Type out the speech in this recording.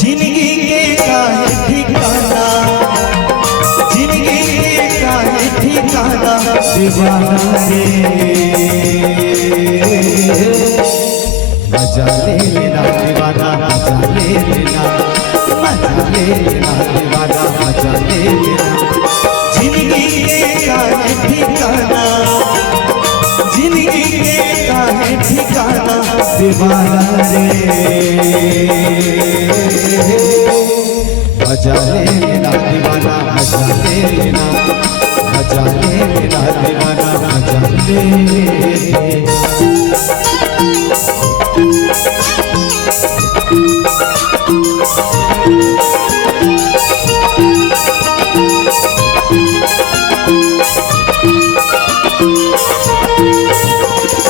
जिंदगी के काहे ठिकाना, जिंदगी के काहे ठिकाना दीवाना रे। मजा ले लेना दीवाना, मजा ले लेना, मजा ले लेना दीवाना, मजा ले लेना। जिंदगी के काहे ठिकाना, जिंदगी के काहे ठिकाना दीवाना रे। मजा ले लेना दीवाना, मजा ले लेना, मजा ले लेना दीवाना, मजा ले लेना।